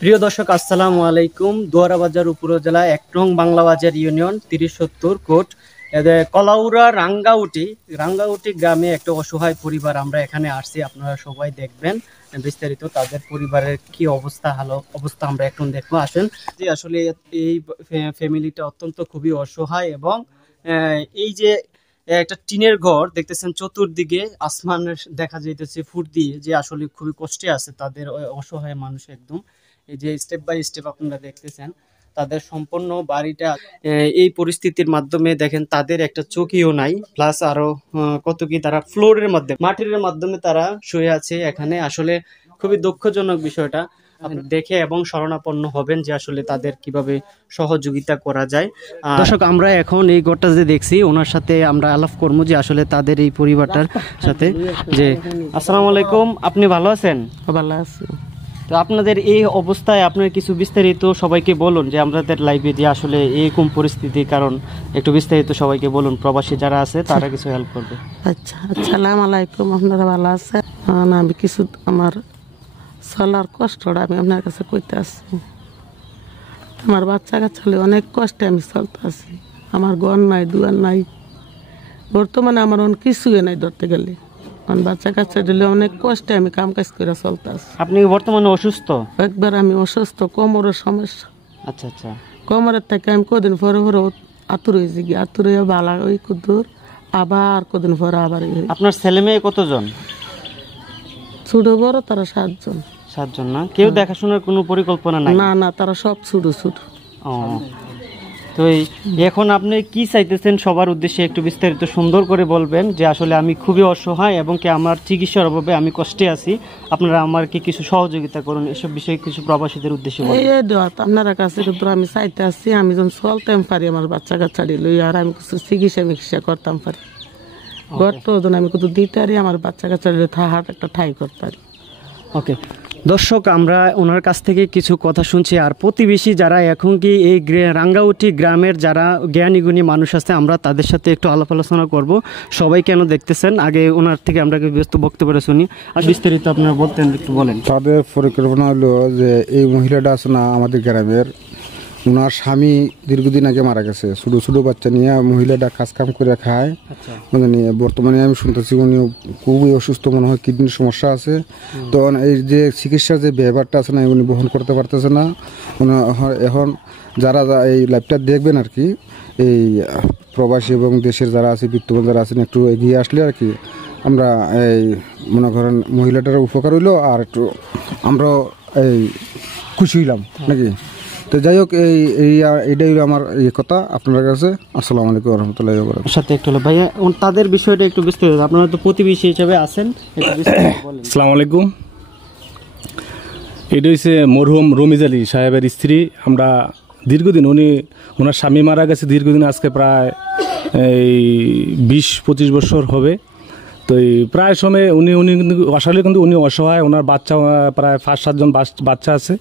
প্রিয় দর্শক, আসসালামু আলাইকুম। দুয়ারাবাজার উপজেলা ১ নং বাংলাবাজার ইউনিয়ন ৩০৭০ কোট কলাউড়া রাঙ্গাউটি গ্রামে একটা অসহায় পরিবার আমরা এখানে আসছি। আপনারা সবাই দেখবেন বিস্তারিত তাদের পরিবারের কি অবস্থা আমরা এখন দেখবো। আসেন যে আসলে এই ফ্যামিলিটা অত্যন্ত খুবই অসহায় এবং এই যে একটা টিনের ঘর দেখতেছেন, চতুর্দিকে আসমান দেখা যাইতেছে ফুট দিয়ে, যে আসলে খুবই কষ্টে আছে তাদের অসহায় মানুষ একদম। এই যে স্টেপ বাই স্টেপ আপনারা দেখতেছেন তাদের সম্পূর্ণ বাড়িটা এই পরিস্থিতির মাধ্যমে দেখেন তাদের একটা চৌকিও নাই, প্লাস আরো কত কি তারা ফ্লোরের মধ্যে মাটির মাধ্যমে তারা শুয়ে আছে এখানে। আসলে খুবই দুঃখজনক বিষয়টা দেখে এবং শরণাপন্ন হবেন যে আসলে তাদের কিভাবে সহযোগিতা করা যায়। দর্শক, আমরা এখন এই ঘরটা যে দেখছি ওনার সাথে আমরা আলাপ করবো যে আসলে তাদের এই পরিবারটার সাথে। যে আসসালামু আলাইকুম, আপনি ভালো আছেন? ভালো আছি। তো আপনাদের এই অবস্থায় আপনার কিছু বিস্তারিত সবাইকে বলুন যে আমাদের লাইভে যে আসলে এরকম পরিস্থিতি, কারণ একটু বিস্তারিত সবাইকে বলুন, প্রবাসী যারা আছে তারা কিছু হেল্প করবে। আচ্ছা, আসসালামু আলাইকুম। আপনারা ভালো আছেন? আমি কিছু আমার চলার কষ্টটা আমি আপনার কাছে কইতে আসছি। আমার বাচ্চা কাচ্চা অনেক কষ্টে আমি চলতে আছি। আমার ঘর নাই, দুয়ার নাই, বর্তমানে আমার অনেক কিছুই নাই ধরতে গেলে। বাচ্চা কাচ্চা দিলে অনেক কষ্টে আমি কাম কাজ করে চলতে আছি। আপনি বর্তমানে অসুস্থ? একবার আমি অসুস্থ, কোমরের সমস্যা। আচ্ছা আচ্ছা। কোমরের থেকে আমি কদিন পরে আতুর হয়েছি, আতুর হয়ে বালা ওই কুদুর, আবার কদিন পরে আবার। আপনার ছেলে মেয়ে কতজন? ছোট বড় তারা 7 জন। 7 জন না? কেউ দেখাশোনার কোনো পরিকল্পনা নাই? না না, তারা সব ছোট ছোট। ও, তো এখন আপনি কি চাইতেছেন সবার উদ্দেশ্যে একটু বিস্তারিত সুন্দর করে বলবেন যে আসলে আমি খুবই অসহায় এবং কি আমার চিকিৎসার অভাবে আমি কষ্টে আছি, আপনারা আমাকে কিছু সহযোগিতা করুন, এসব বিষয়ে কিছু প্রবাসীদের উদ্দেশ্যে বলুন। এই দেওয়া আপনারা কাছে কিন্তু আমি চাইতে আসছি, আমি যখন চলতাম পারি আমার বাচ্চা কাচ্চা লই, আর আমি কিছু চিকিৎসা করতাম পারি, গর্ত আমি কিন্তু দিতে পারি, আমার বাচ্চা কাচ্চা থাহার একটা ঠাই করতে পারি। ওকে দর্শক, আমরা ওনার কাছ থেকে কিছু কথা শুনছি। আর প্রতিবেশী যারা এখন কি এই রাঙ্গাউটি গ্রামের যারা জ্ঞানী গুণী মানুষ আছে, আমরা তাদের সাথে একটু আলাপ আলোচনা করব। সবাই কেন দেখতেছেন, আগে ওনার থেকে আমরা বক্তব্য শুনি। আর বিস্তারিত আপনারা বলতেন, একটু বলেন। তাদের পরিকল্পনা হলো যে এই মহিলাটা আছে না আমাদের গ্রামের, ওনার স্বামী দীর্ঘদিন আগে মারা গেছে, ছোটো ছোটো বাচ্চা নিয়ে মহিলাটা কাজকাম করে খায়। মানে বর্তমানে আমি শুনতেছি উনি খুবই অসুস্থ, মনে হয় কিডনির সমস্যা আছে। তো এই যে চিকিৎসার যে ব্যবহারটা আছে না, উনি বহন করতে পারতেছে না। এখন যারা এই লাইভটা দেখবেন আর কি, এই প্রবাসী এবং দেশের যারা আছে, বিত্তবান যারা আছেন, একটু এগিয়ে আসলে আর কি আমরা এই মনে করেন মহিলাটার উপকার হইলো, আর একটু আমরা এই খুশি হইলাম নাকি। তো যাই হোক, এইটাই হলো আমার কথা আপনার কাছে। আসসালামু আলাইকুম রহমতুল্লাহ। সাথে একটু ভাইয়া তাদের বিষয়টা একটু বিস্তারিত, আপনারা তো প্রতিবেশী হিসেবে আছেন, একটু বিস্তারিত বলেন। আসসালামু আলাইকুম। এটা হচ্ছে মরহুম রমিজ আলী সাহেবের স্ত্রী। আমরা দীর্ঘদিন, ওনার স্বামী মারা গেছে দীর্ঘদিন, আজকে প্রায় এই 20-25 বছর হবে। তো এই প্রায় সময় উনি কিন্তু আসলে কিন্তু উনি অসহায়, ওনার বাচ্চা প্রায় 5-7 জন বাচ্চা আছে।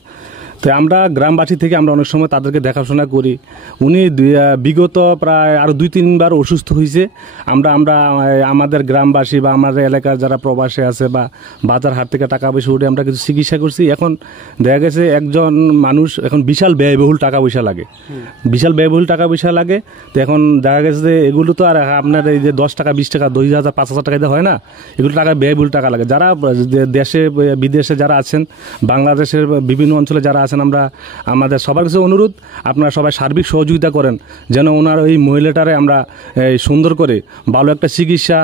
তো আমরা গ্রামবাসী থেকে আমরা অনেক সময় তাদেরকে দেখাশোনা করি। উনি বিগত প্রায় আরও 2-3 বার অসুস্থ হয়েছে। আমরা আমাদের গ্রামবাসী বা আমাদের এলাকার যারা প্রবাসী আছে বা বাজার হাট থেকে টাকা পয়সা উঠে আমরা কিছু চিকিৎসা করছি। এখন দেখা গেছে একজন মানুষ এখন বিশাল ব্যয়বহুল টাকা পয়সা লাগে। তো এখন দেখা গেছে যে এগুলো তো আর আপনার এই যে 10 টাকা 20 টাকা 2,000 5,000 টাকা দিয়ে হয় না, এগুলো টাকা ব্যয়বহুল টাকা লাগে। যারা দেশে বিদেশে যারা আছেন, বাংলাদেশের বিভিন্ন অঞ্চলে যারা আছেন, আমরা আমাদের সবার কাছে অনুরোধ, আপনারা সবাই সার্বিক সহযোগিতা করেন যেন ওনার ওই মহিলাটারে আমরা সুন্দর করে ভালো একটা চিকিৎসা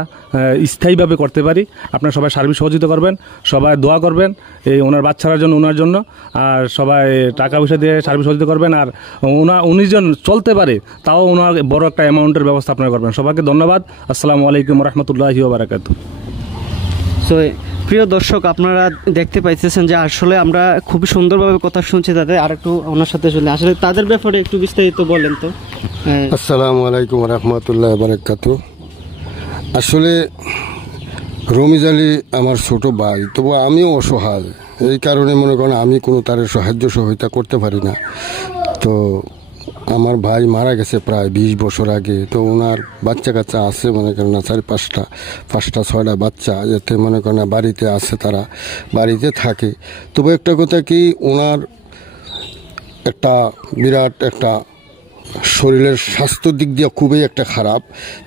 স্থায়ীভাবে করতে পারি। আপনারা সবাই সার্বিক সহযোগিতা করবেন, সবাই দোয়া করবেন এই ওনার বাচ্চার জন্য, ওনার জন্য। আর সবাই টাকা পয়সা দিয়ে সার্বিক সহযোগিতা করবেন। আর উনি যেন চলতে পারে, তাও ওনার বড় একটা অ্যামাউন্টের ব্যবস্থা আপনারা করবেন। সবাইকে ধন্যবাদ। আসসালামু আলাইকুম রহমতুল্লাহি ওয়া বারাকাতুহু। সো প্রিয় দর্শক, আপনারা দেখতে পাইতেছেন যে আসলে আমরা খুবই সুন্দরভাবে কথা শুনছি তাদের। আর একটু ওনার সাথে শুনলে আসলে তাদের ব্যাপারে একটু বিস্তারিত বলেন তো। আসসালামু আলাইকুম রহমতুল্লাহ বারাকাতুহু। আসলে রমিজ আলী আমার ছোট ভাই, তবু আমিও অসহায়, এই কারণে মনে করেন আমি কোনো তার সাহায্য সহায়তা করতে পারি না। তো আমার ভাই মারা গেছে প্রায় 20 বছর আগে। তো ওনার বাচ্চা কাচ্চা আছে মনে করেন না 5টা 6টা বাচ্চা, এতে মনে করেন না বাড়িতে আছে, তারা বাড়িতে থাকে। তবে একটা কথা কি, ওনার একটা বিরাট একটা শরীরের স্বাস্থ্য দিক দিয়ে খুবই একটা খারাপ।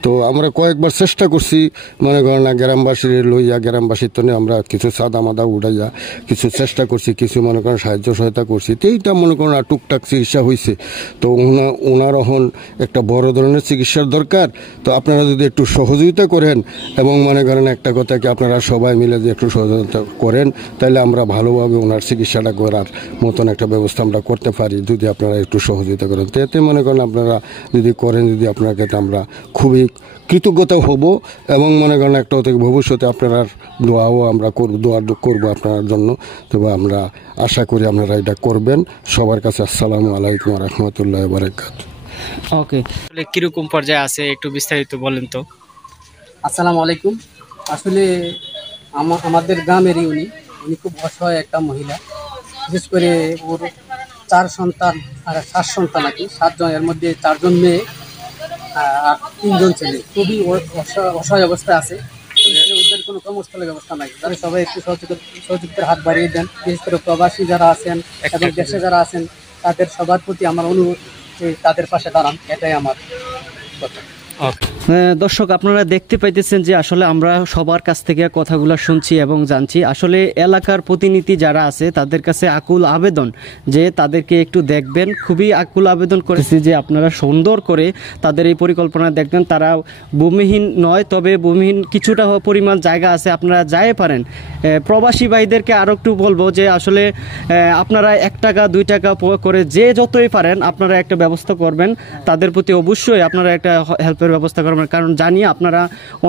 তো আমরা কয়েকবার চেষ্টা করছি মনে করেন না গ্রামবাসীর লইয়া, গ্রামবাসীর তো আমরা কিছু সাদা মাদা উঠাইয়া কিছু চেষ্টা করছি, কিছু মনে করেন সাহায্য সহায়তা করছি। তো এইটা মনে করেন টুকটাক চিকিৎসা হয়েছে। তো ওনার এখন একটা বড় ধরনের চিকিৎসার দরকার। তো আপনারা যদি একটু সহযোগিতা করেন এবং মনে করেন একটা কথা কি, আপনারা সবাই মিলে যদি একটু সহযোগিতা করেন, তাহলে আমরা ভালোভাবে ওনার চিকিৎসাটা করার মতন একটা ব্যবস্থা আমরা করতে পারি, যদি আপনারা একটু সহযোগিতা করেন। তো এতে মনে করেন আপনারা যদি করেন, যদি আপনার কাছে আমরা খুবই কৃতজ্ঞতা হব এবং মনে করেন একটা ভবিষ্যতে আপনার দোয়াও আমরা দোয়া করবো আপনার জন্য। তবে আমরা আশা করি আপনারা এটা করবেন। সবার কাছে আসসালামু আলাইকুম ওয়া রাহমাতুল্লাহি ওয়া বারাকাতুহু। ওকে, কিরকম পর্যায়ে আছে একটু বিস্তারিত বলেন তো। আসসালামু আলাইকুম। আসলে আমাদের গ্রামেরই উনি খুব অসহায় একটা মহিলা। বিশেষ করে ওর 4 সন্তান আর 7 সন্তান আর কি, 7 জন, এর মধ্যে 4 জন মেয়ে আর 3 জন ছেলে। খুবই অসহায় অবস্থায় আছে। ওদের কোনো কর্মস্থলের ব্যবস্থা নাই। তারা সবাই একটু সহযোগিতার হাত বাড়িয়ে দেন। বিশেষ করে প্রবাসী যারা আছেন এবং দেশে যারা আছেন, তাদের সবার প্রতি আমার অনুরোধ, তাদের পাশে দাঁড়ান। এটাই আমার কথা। দর্শক, আপনারা দেখতে পাইতেছেন যে আসলে আমরা সবার কাছ থেকে কথাগুলো শুনছি এবং জানছি। আসলে এলাকার প্রতিনিধি যারা আছে তাদের কাছে আকুল আবেদন যে তাদেরকে একটু দেখবেন। খুবই আকুল আবেদন করেছি যে আপনারা সুন্দর করে তাদের এই পরিকল্পনা দেখবেন। তারা ভূমিহীন নয়, তবে ভূমিহীন কিছুটা পরিমাণ জায়গা আছে, আপনারা যাই পারেন। প্রবাসী ভাইদেরকে আরও একটু বলবো যে আসলে আপনারা 1 টাকা 2 টাকা করে যে যতই পারেন আপনারা একটা ব্যবস্থা করবেন। তাদের প্রতি অবশ্যই আপনারা একটা হেল্পের ব্যবস্থা করবেন, কারণ জানি আপনারা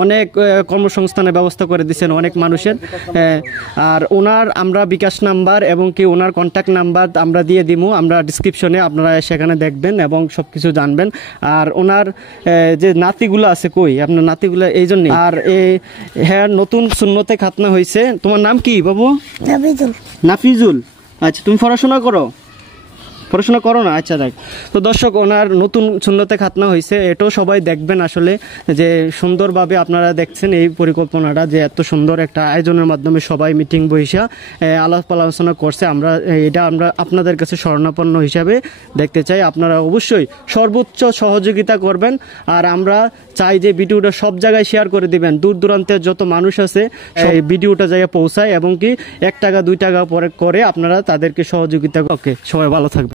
অনেক কর্মসংস্থানের ব্যবস্থা করে দিচ্ছেন অনেক মানুষের। আর ওনার আমরা বিকাশ নাম্বার এবং কি ওনার কন্ট্যাক্ট নাম্বার আমরা দিয়ে দিব আমরা ডিসক্রিপশনে, আপনারা সেখানে দেখবেন এবং সব কিছু জানবেন। আর ওনার যে নাতিগুলো আছে, কই আপনার নাতিগুলো, এই জন্য। আর হ্যাঁ, নতুন সুন্নতে খাতনা হয়েছে। তোমার নাম কি বাবু? নাফিজুল। আচ্ছা, তুমি পড়াশোনা করো না? আচ্ছা, দেখ। তো দর্শক, ওনার নতুন সুন্নতে খাতনা হয়েছে, এটাও সবাই দেখবেন। আসলে যে সুন্দরভাবে আপনারা দেখছেন এই পরিকল্পনাটা, যে এত সুন্দর একটা আয়োজনের মাধ্যমে সবাই মিটিং বৈশা আলাপ আলোচনা করছে। আমরা আপনাদের কাছে শরণাপন্ন হিসাবে দেখতে চাই। আপনারা অবশ্যই সর্বোচ্চ সহযোগিতা করবেন। আর আমরা চাই যে ভিডিওটা সব জায়গায় শেয়ার করে দিবেন, দূর দূরান্তের যত মানুষ আছে সেই ভিডিওটা জায়গায় পৌঁছায় এবং কি 1 টাকা 2 টাকা করে আপনারা তাদেরকে সহযোগিতা। ওকে, সবাই ভালো থাকবেন।